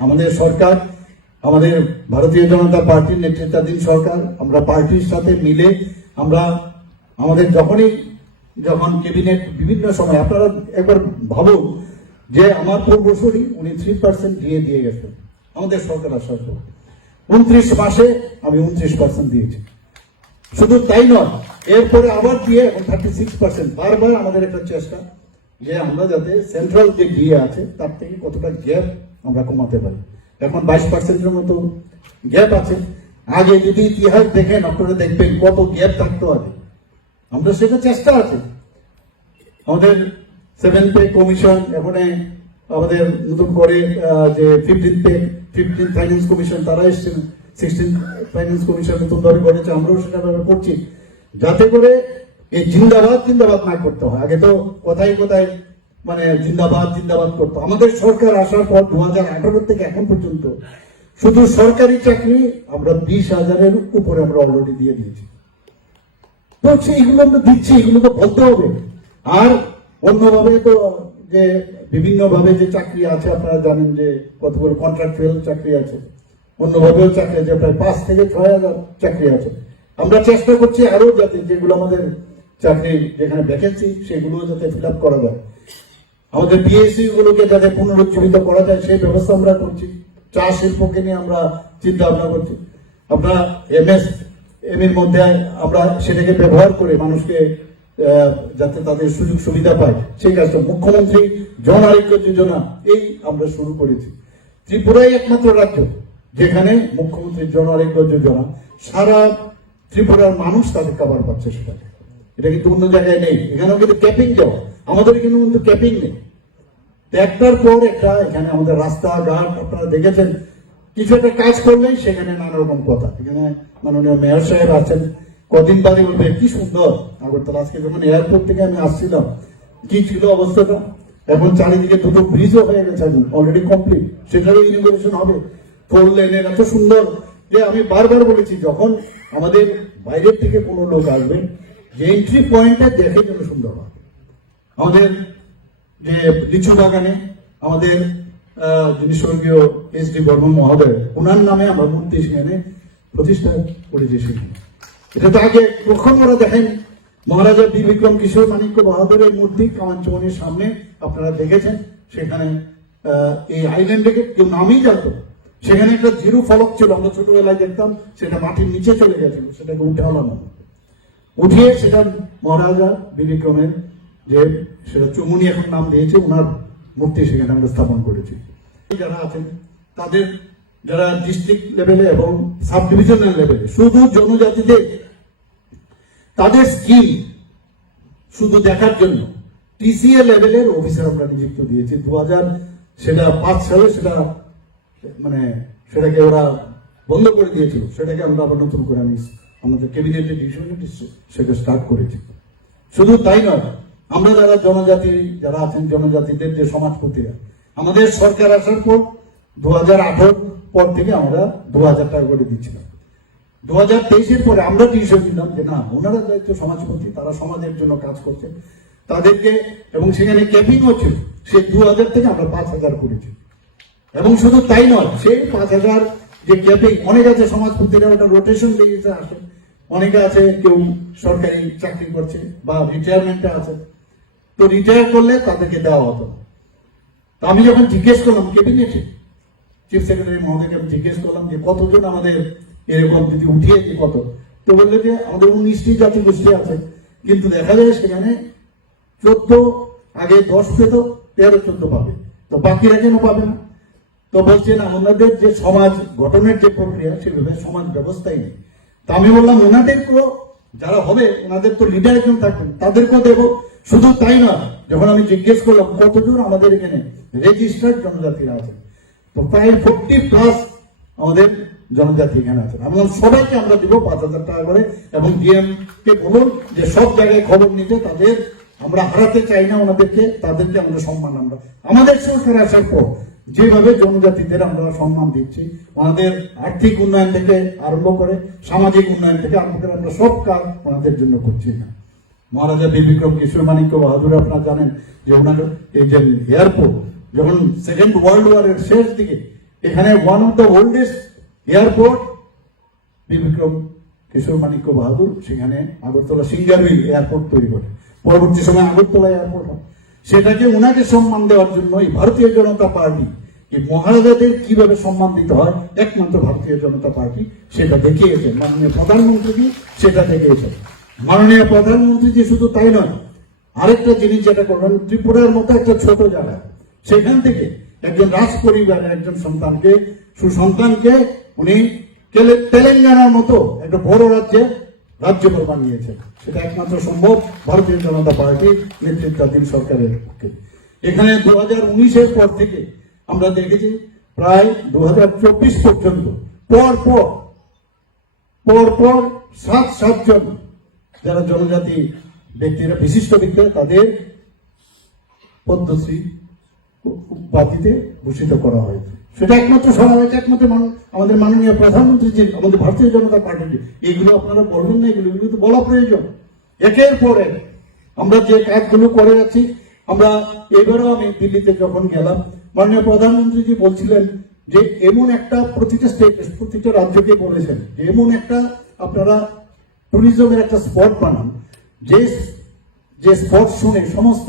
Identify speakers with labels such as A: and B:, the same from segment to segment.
A: আমাদের সরকার, আমাদের ভারতীয় জনতা পার্টির নেতৃত্বাধীন সরকার, আমরা পার্টির সাথে মিলে আমরা, আমাদের যখনই, যখন ক্যাবিনেট বিভিন্ন সময়, আপনারা একবার ভাবুন যে আমার পূর্বসূরি উনি থ্রি পার্সেন্ট দিয়ে দিয়ে গেছেন, আমাদের সরকার আসার পর উনত্রিশ মাসে আমি উনত্রিশ পার্সেন্ট দিয়েছি। শুধু তাই নয়, এরপরে আবার দিয়ে এখন থার্টি সিক্স পার্সেন্ট বারবার আমাদের একটা চেষ্টা যে আমরা যাতে সেন্ট্রাল যে ডিএ আছে, তার থেকে কতটা গ্যাপ আমরা কমাতে পারি। এখন বাইশ পার্সেন্টের মতো গ্যাপ আছে। আগে যদি ইতিহাস দেখেন, আপনারা দেখবেন কত গ্যাপ থাকতে হবে আমরা সেটা চেষ্টা আছে। আমাদের সেভেন পে কমিশন এখানে আমাদের নতুন করে যে ফিফটিন পে ফিফটিন ফাইন্যান্স কমিশন তারা এসছেন সিক্সটিন ফাইন্যান্স কমিশন নতুন ভাবে করেছে। আমরাও সেটা করছি। যাতে করে এই জিন্দাবাদ জিন্দাবাদ না করতে হয়। আগে তো কোথায় কোথায় মানে জিন্দাবাদ জিন্দাবাদ করতো। আমাদের সরকার আসার পর দু হাজার আঠারো থেকে এখন পর্যন্ত শুধু সরকারি চাকরি আমরা বিশ হাজারের উপরে আমরা অলরেডি দিয়ে দিয়েছি। তো সেইগুলো আমরা দিচ্ছি, এগুলো তো বলতে হবে। আর অন্যভাবে তো যে বিভিন্ন ভাবে যে চাকরি আছে, আপনারা জানেন যে কতগুলো কন্ট্রাক্টুয়াল চাকরি আছে। অন্যভাবেও চাকরি আছে, প্রায় পাঁচ থেকে ছয় হাজার চাকরি আছে। আমরা চেষ্টা করছি আরও যাতে যেগুলো আমাদের চাকরি যেখানে ভ্যাকেন্সি সেগুলো যাতে ফিল করা যায়। আমাদের পিএসসি গুলোকে যাতে পুনরুজ্জীবিত করা যায়, সেই ব্যবস্থা আমরা করছি। চা শিল্পকে নিয়ে আমরা চিন্তা ভাবনা করছি। আমরা এমএস এম এর মধ্যে আমরা সেটাকে ব্যবহার করে মানুষকে যাতে তাদের সুযোগ সুবিধা পায়। সেই কাজটা মুখ্যমন্ত্রী জন আরোগ্য যোজনা, এই আমরা শুরু করেছি। ত্রিপুরাই একমাত্র রাজ্য যেখানে মুখ্যমন্ত্রী জন আরোগ্য যোজনা, সারা ত্রিপুরার মানুষ তাদের খাবার পাচ্ছে সেটাকে এটা কিন্তু অন্য জায়গায় নেই। এখানেও কিন্তু ক্যাপিং দেওয়া। আমাদের কিন্তু কিন্তু ক্যাপিং নেই। একটার পর একটা এখানে আমাদের রাস্তাঘাট, আপনারা দেখেছেন, কিছু একটা কাজ করলেই সেখানে নানা রকম কথা। এখানে মাননীয় মেয়র সাহেব আছেন, কদিন বাদে বলবে, কি সুন্দর আগরতলা। আজকে যখন এয়ারপোর্ট থেকে আমি আসছিলাম, কি ছিল অবস্থাটা? এখন চারিদিকে দুটো ব্রিজও হয়ে গেছে অলরেডি কমপ্লিট সেটারও ইনোগ্রেশন হবে। ফোর লেনের এত সুন্দর যে আমি বারবার বলেছি, যখন আমাদের বাইরের থেকে কোনো লোক আসবে, যে এন্ট্রি পয়েন্টটা দেখে যেন সুন্দর হয়। আমাদের যে লিচু বাগানে আমাদের যিনি স্বর্গীয় এস ডি বর্মন মহোদয় ওনার নামে আমরা মূর্তি সেখানে প্রতিষ্ঠা করেছি সেখানে। এটা তো আগে কখন ওরা দেখেন। মহারাজা বি বিক্রম কিশোর মানিক্য বাহাদুরের মূর্তি কামাঞ্চমনির সামনে আপনারা দেখেছেন। সেখানে এই আইল্যান্ডে কেউ নামই না। সেখানে একটা জিরো ফলক ছিল, আমরা ছোটবেলায় দেখতাম, সেটা মাটির নিচে চলে গেছিল, সেটাকে উঠে হলানো উঠিয়ে সেটা মহারাজা বিবিক্রমের যে সেটা চুমুনি এখন নাম দিয়েছে, ওনার মূর্তি সেখানে আমরা স্থাপন করেছি। যারা আছেন, তাদের যারা ডিস্ট্রিক্ট লেভেলে এবং সাব ডিভিশনাল লেভেলে শুধু জনজাতিদের তাদের স্কিম শুধু দেখার জন্য টিসিএ লেভেলের অফিসার আমরা নিযুক্ত দিয়েছি। দু হাজার সেটা পাঁচ সালে সেটা মানে সেটাকে ওরা বন্ধ করে দিয়েছিল। সেটাকে আমরা আবার নতুন করে আমি আমাদের ক্যাবিনেটের ডিসিশনে সেটা স্টার্ট করেছি। শুধু তাই নয় আমরা যারা জনজাতি, যারা আছেন জনজাতিদের যে সমাজপতিরা, আমাদের সরকার আসার পর দু হাজার পর থেকে আমরা দু হাজার টাকা করে দিচ্ছিলাম। দু হাজার তেইশের পরে আমরা ডিসিশন নিলাম যে না, ওনারা দায়িত্ব সমাজপতি, তারা সমাজের জন্য কাজ করছে। তাদেরকে এবং সেখানে ক্যাপিং হচ্ছে, সে দু হাজার থেকে আমরা পাঁচ হাজার করেছি। এবং শুধু তাই নয় সেই পাঁচ হাজার যে ক্যাপিং অনেক আছে সমাজপতিরা, ওটা রোটেশন বেরিয়েছে আসে। অনেকে আছে কেউ সরকারি চাকরি করছে বা রিটায়ারমেন্টে আছে। তো রিটায়ার করলে তাদেরকে দেওয়া হতো। আমি যখন জিজ্ঞেস করলাম ক্যাবিনেটে চিফ সেক্রেটারি মহোদয়কে আমি জিজ্ঞেস করলাম যে কতজন আমাদের এরকম যদি উঠিয়েছে, কত? তো বললে যে আমাদের উনিশটি জাতি গোষ্ঠী আছে, কিন্তু দেখা যায় সেখানে চোদ্দ আগে দশ পেত, তেরো চোদ্দ পাবে। তো বাকিরা কেন পাবে না? তো বলছেন ওনাদের যে সমাজ গঠনের যে প্রক্রিয়া সেভাবে সমাজ ব্যবস্থাই নেই। তা আমি বললাম, ওনাদেরকেও যারা হবে, ওনাদের তো লিডার একজন থাকবেন, তাদেরকেও দেবো। শুধু তাই না, যখন আমি জিজ্ঞেস করলাম, কতজন আমাদের এখানে রেজিস্টার্ড জনজাতিরা আছে তো প্রায় ফোর্টি প্লাস আমাদের জনজাতি এখানে আছে আমি সবাইকে আমরা দিব পাঁচ হাজার টাকা করে এবং ডিএম কে বলুন যে সব জায়গায় খবর নিতে তাদের আমরা হারাতে চাই না, ওনাদেরকে, তাদেরকে আমরা সম্মান আমরা আমাদের সরকার আসার পর যেভাবে জনজাতিদের আমরা সম্মান দিচ্ছি, ওনাদের আর্থিক উন্নয়ন থেকে আরম্ভ করে সামাজিক উন্নয়ন থেকে আরম্ভ করে আমরা সব কাজ ওনাদের জন্য করছি না মহারাজা বীর বিক্রম কিশোর মানিক্য বাহাদুর আপনারা জানেন যে ওনার এই যে এয়ারপোর্ট, যখন সেকেন্ড ওয়ার্ল্ড ওয়ারের শেষ দিকে, এখানে one of the oldest airport Bikram Kishore Manikya Bahadur সেখানে আগরতলা সিঙ্গারবিল এয়ারপোর্ট তৈরি করে। পরবর্তী সময় আগরতলা এয়ারপোর্ট হয়। সেটাকে ওনাকে সম্মান দেওয়ার জন্য এই ভারতীয় জনতা পার্টি এই মহারাজাদের কীভাবে সম্মান দিতে হয়, একমাত্র ভারতীয় জনতা পার্টি সেটা দেখিয়েছেন মাননীয় প্রধানমন্ত্রী সেটা দেখিয়েছেন মাননীয় প্রধানমন্ত্রী শুধু তাই নয়, আরেকটা জিনিস যেটা করবেন ত্রিপুরার মতো একটা ছোট জায়গা, সেখান থেকে একজন রাজ পরিবারের একজন সন্তানকে, সুসন্তানকে উনি তেলেঙ্গানার মতো একটা বড় রাজ্যে রাজ্যপাল বানিয়েছেন। সেটা একমাত্র সম্ভব ভারতীয় জনতা পার্টি নেতৃত্বাধীন সরকারের পক্ষে। এখানে দু হাজার উনিশের পর থেকে আমরা দেখেছি, প্রায় দু হাজার চব্বিশ পর্যন্ত পর পর পর পর সাত সাতজন যারা জনজাতি ব্যক্তিরা, বিশিষ্ট ব্যক্তিরা, তাদের পদ্মশ্রী উপাধিতে ভূষিত করা হয়েছে। সেটা একমাত্র সভা হয়েছে, একমাত্র আমাদের মাননীয় প্রধানমন্ত্রী যে, আমাদের ভারতীয় জনতা পার্টি এগুলো আপনারা বলবেন না, এগুলো এগুলো তো বলা প্রয়োজন। একের পর আমরা যে কাজগুলো করে যাচ্ছি, আমরা এবারও আমি দিল্লিতে যখন গেলাম, মাননীয় প্রধানমন্ত্রীজি বলছিলেন যে, এমন একটা প্রতিটা স্টেট প্রতিটা রাজ্যকে বলেছেন যে এমন একটা আপনারা ট্যুরিজমের একটা স্পট বানান, যে যে স্পট শুনে সমস্ত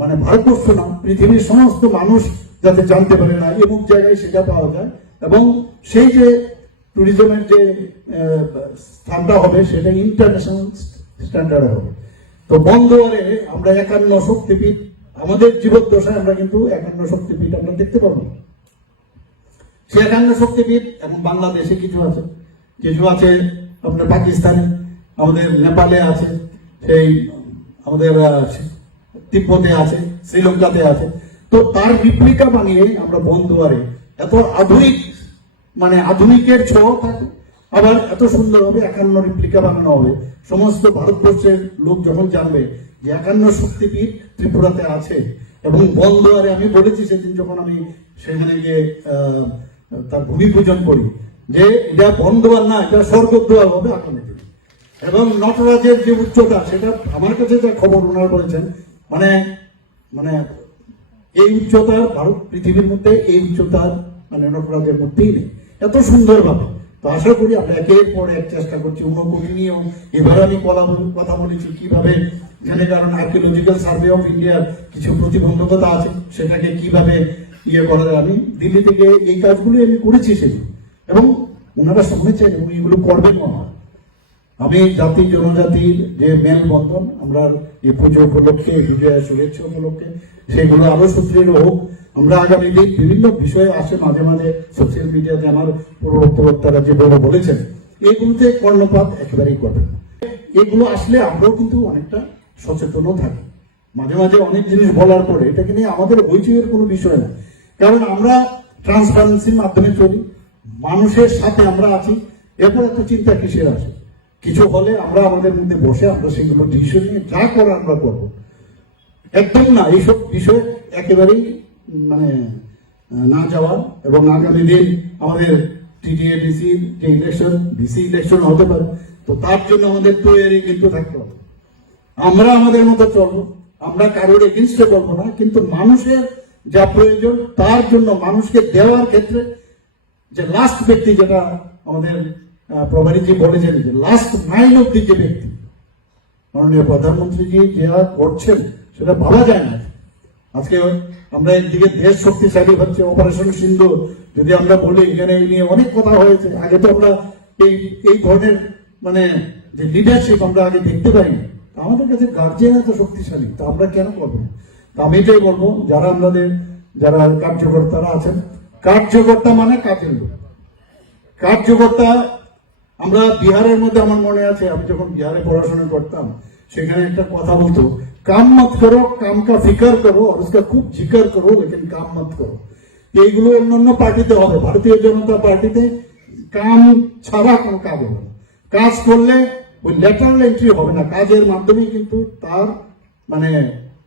A: মানে ভারতবর্ষ না, পৃথিবীর সমস্ত মানুষ যাতে জানতে পারে না এমুক জায়গায় সেটা পাওয়া যায়। এবং সেই যে ট্যুরিজমের যে স্থানটা হবে, সেটা ইন্টারন্যাশনাল স্ট্যান্ডার্ড হবে। তো বন্দোয়ারে আমরা একান্ন শক্তিপীঠ, আমাদের জীবদ্দশায় আমরা কিন্তু একান্ন শক্তিপীঠ আমরা দেখতে পাবো। সে একান্ন শক্তিপীঠ এবং বাংলাদেশে কিছু আছে। কিছু আছে আপনার পাকিস্তানে, আমাদের নেপালে আছে, সেই আমাদের তিব্বতে আছে, শ্রীলঙ্কাতে আছে। তো তার রিপ্লিকা বানিয়ে আমরা বন্ধুয়ারে এত আধুনিক মানে আধুনিকের থাকে আবার এত সুন্দর হবে একান্ন রিপ্লিকা বানানো হবে। সমস্ত ভারতবর্ষের লোক যখন জানবে যে একান্ন শক্তিপীঠ ত্রিপুরাতে আছে, এবং বন্দোয়ারে আমি বলেছি সেদিন যখন আমি সেখানে গিয়ে তার ভূমি পূজন করি যে এটা বন্দোয়ার না, এটা স্বর্গদ্বার হবে দিনে এবং নটরাজের যে উচ্চতা, সেটা আমার কাছে যা খবর ওনারা বলেছেন মানে মানে এই উচ্চতার ভারত পৃথিবীর মধ্যে এই উচ্চতার মানে নটরাজের মধ্যেই নেই। এত সুন্দরভাবে। তো আশা করি আমরা একের পর এক চেষ্টা করছি ঊনকোটি নিয়েও। এবার আমি বল- কথা বলেছি কীভাবে, এখানে কারণ আর্কিওলজিক্যাল সার্ভে অফ ইন্ডিয়ার কিছু প্রতিবন্ধকতা আছে, সেটাকে কীভাবে ইয়ে করা যায়। আমি দিল্লি থেকে এই কাজগুলি আমি করেছি সেগুলো এবং ওনারা শুনেছেন এবং এগুলো করবেন আমি জাতি, জনজাতির যে মেলবন্ধন, আমরা এই পুজো উপলক্ষে, বিজয়া শুভেচ্ছা উপলক্ষে, সেগুলো আরও সুদৃঢ় হোক। আমরা আগামী দিন বিভিন্ন বিষয়ে আসে মাঝে মাঝে সোশ্যাল মিডিয়াতে আমার পূর্ববর্তারা যেভাবে বলেছেন, এগুলোতে কর্ণপাত একেবারেই করবেন এগুলো আসলে আমরাও কিন্তু অনেকটা সচেতনও থাকি। মাঝে মাঝে অনেক জিনিস বলার পরে এটাকে নিয়ে আমাদের হইচইয়ের কোনো বিষয় না। কারণ আমরা ট্রান্সপারেন্সির মাধ্যমে চলি মানুষের সাথে আমরা আছি, এরপর এত চিন্তা কিসের আছে? কিছু হলে আমরা আমাদের মধ্যে বসে আমরা সেগুলো ডিসিশন নিয়ে যা করার আমরা করব। একদম না, এইসব বিষয় একেবারেই মানে না যাওয়া এবং আগামী দিন আমাদের টিটিএডিসি যে ইলেকশন ডিসি ইলেকশন হতে পারে, তো তার জন্য আমাদের তৈরি কিন্তু থাকতে হবে। আমরা আমাদের মতো চলবো, আমরা কারোর এগেনস্টে চলবো না, কিন্তু মানুষের যা প্রয়োজন, তার জন্য মানুষকে দেওয়ার ক্ষেত্রে যে লাস্ট ব্যক্তি যেটা আমাদের প্রভারীজি বলেছেন যে লাস্ট নাইন অব্দি যে ব্যক্তি, মাননীয় প্রধানমন্ত্রীজি যা করছেন, সেটা ভাবা যায় না। আজকে আমরা একদিকে দেশ শক্তিশালী হচ্ছে অপারেশন সিন্ধু, যদি আমরা বলি, এখানে এই নিয়ে অনেক কথা হয়েছে। আগে তো আমরা এই এই ধরনের মানে যে লিডারশিপ আমরা আগে দেখতে পাই আমাদের কাছে গার্জিয়ান এত শক্তিশালী, তা আমরা কেন করব? আমি এটাই বলব, যারা আমাদের, যারা কার্যকর্তারা আছেন কার্যকর্তা মানে কাজের লোক। কার্যকর্তা, আমরা বিহারের মধ্যে আমার মনে আছে, আমি যখন বিহারে পড়াশোনা করতাম, সেখানে একটা কথা বলতো, কাম মত করো, কাম কা ফিকার করো খুব জিকার করো, লেকিন কাম মত করো। এইগুলো অন্যান্য পার্টিতে হবে, ভারতীয় জনতা পার্টিতে কাম ছাড়া কোনো কাজ হবে কাজ করলে ওই লেটারাল এন্ট্রি হবে না, কাজের মাধ্যমেই কিন্তু তার মানে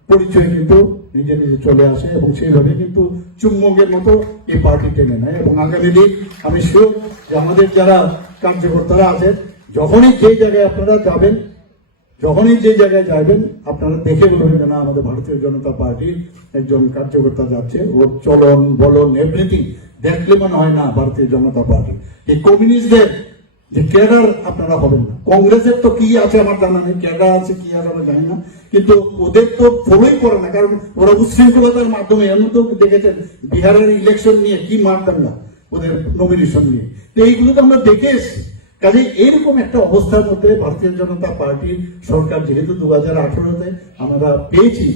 A: পরিচয় কিন্তু নিজে নিজে চলে আসে এবং সেইভাবে কিন্তু চুম্বকের মতো এই পার্টি টেনে নেয়। এবং আগামী দিন আমি শিওর যে আমাদের যারা কার্যকর্তারা আছেন, যখনই যে জায়গায় আপনারা যাবেন, যখনই যে জায়গায় যাবেন, আপনারা দেখে বলবেন যে না, আমাদের ভারতীয় জনতা পার্টির একজন কার্যকর্তা যাচ্ছে ওর চলন বলন এভরিথিং দেখলে মনে হয় না ভারতীয় জনতা পার্টি। এই কমিউনিস্টদের যে ক্যাডার আপনারা হবেন না। কংগ্রেসের তো কি আছে আমার জানা নেই, ক্যাডার আছে কি আছে আমরা জানি না। কিন্তু ওদের তো ফলোই করে না, কারণ ওরা উচ্ছৃঙ্খলতার মাধ্যমে এমন তো দেখেছেন, বিহারের ইলেকশন নিয়ে কি মারতাম না ওদের নমিনেশন নিয়ে। তো এইগুলো তো আমরা দেখে এসেছি। কাজে এরকম একটা অবস্থার মধ্যে ভারতীয় জনতা পার্টির সরকার যেহেতু দু হাজার আঠারোতে আমরা পেয়েছি,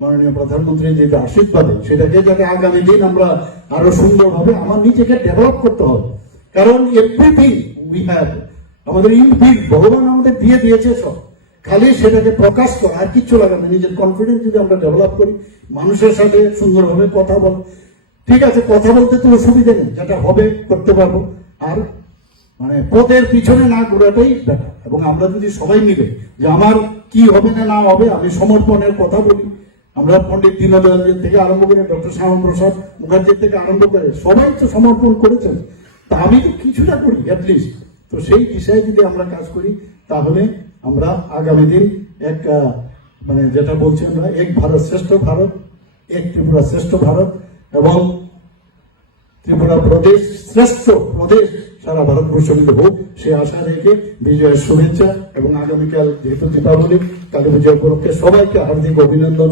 A: মাননীয় প্রধানমন্ত্রী যে আশীর্বাদে, সেটাকে যাতে আগামী দিন আমরা আরও সুন্দরভাবে, আমার নিজেকে ডেভেলপ করতে হবে। কারণ এভরিথিং উই আমাদের ইনফিল, ভগবান আমাদের দিয়ে দিয়েছে সব। খালি সেটাকে প্রকাশ করা, আর কিচ্ছু লাগে না। নিজের কনফিডেন্স যদি আমরা ডেভেলপ করি, মানুষের সাথে সুন্দরভাবে কথা বল। ঠিক আছে, কথা বলতে তো অসুবিধা নেই, যেটা হবে, করতে পারব। আর মানে পথের পিছনে না ঘোরাটাই ব্যাপার। এবং আমরা যদি সবাই মিলে যে আমার কি হবে না না হবে, আমি সমর্পণের কথা বলি। আমরা পণ্ডিত দীনদয়ালের থেকে আরম্ভ করে ডক্টর শ্যামা প্রসাদ মুখার্জির থেকে আরম্ভ করে সবাই তো সমর্পণ করেছেন। তা আমি তো কিছুটা করি অ্যাটলিস্ট তো সেই দিশায় যদি আমরা কাজ করি, তাহলে আমরা আগামী দিন এক মানে যেটা বলছি আমরা, এক ভারত শ্রেষ্ঠ ভারত, এক ত্রিপুরা শ্রেষ্ঠ ভারত এবং ত্রিপুরা প্রদেশ শ্রেষ্ঠ প্রদেশ সারা ভারতবর্ষ মিলে হোক, সে আশা রেখে বিজয়ের শুভেচ্ছা এবং আগামীকাল যেহেতু দীপাবলি, কালী পুজো উপলক্ষে সবাইকে হার্দিক অভিনন্দন।